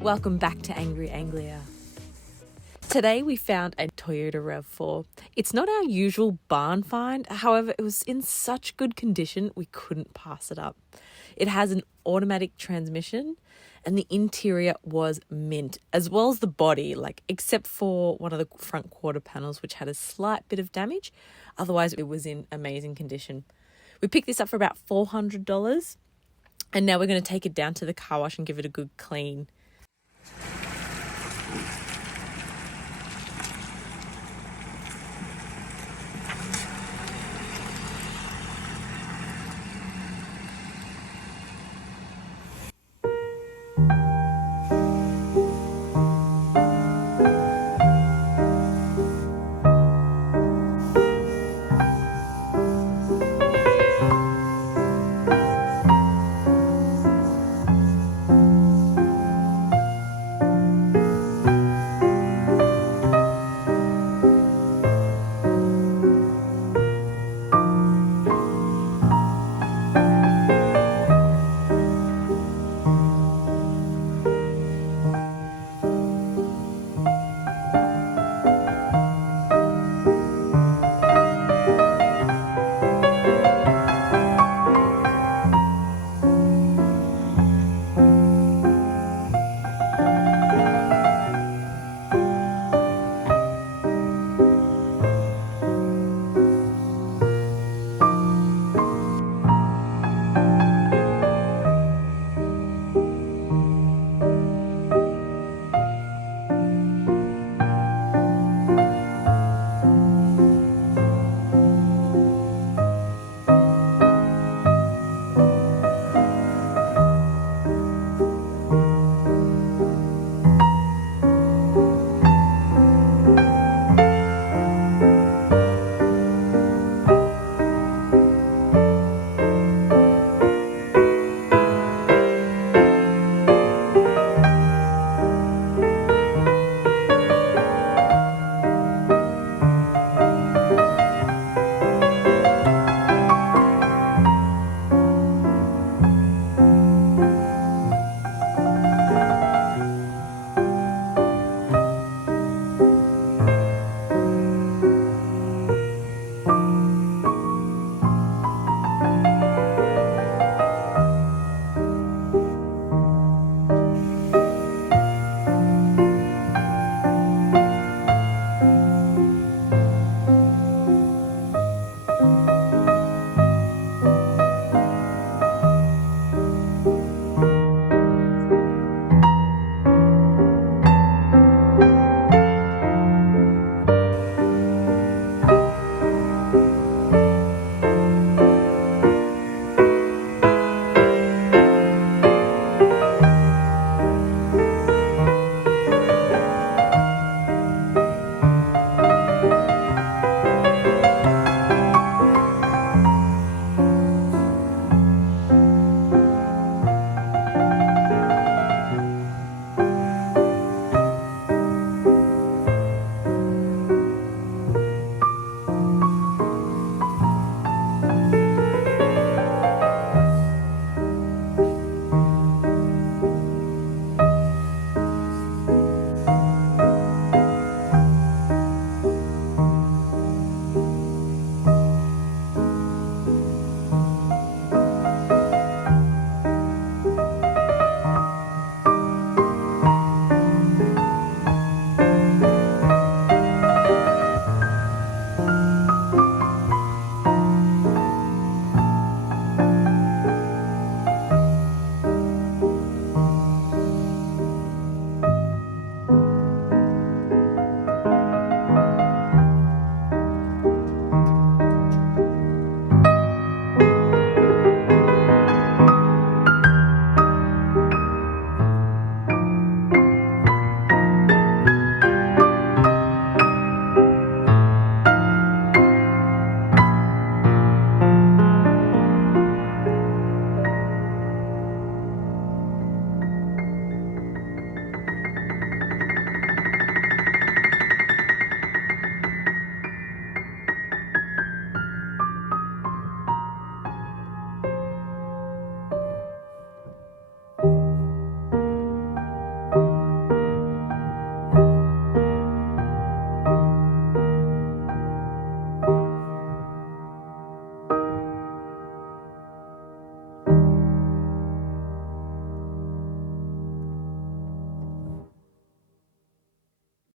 Welcome back to Angry Anglia. Today we found a Toyota Rav4. It's not our usual barn find, however it was in such good condition we couldn't pass it up. It has an automatic transmission and the interior was mint, as well as the body, except for one of the front quarter panels which had a slight bit of damage. Otherwise it was in amazing condition. We picked this up for about $400 and now we're going to take it down to the car wash and give it a good clean.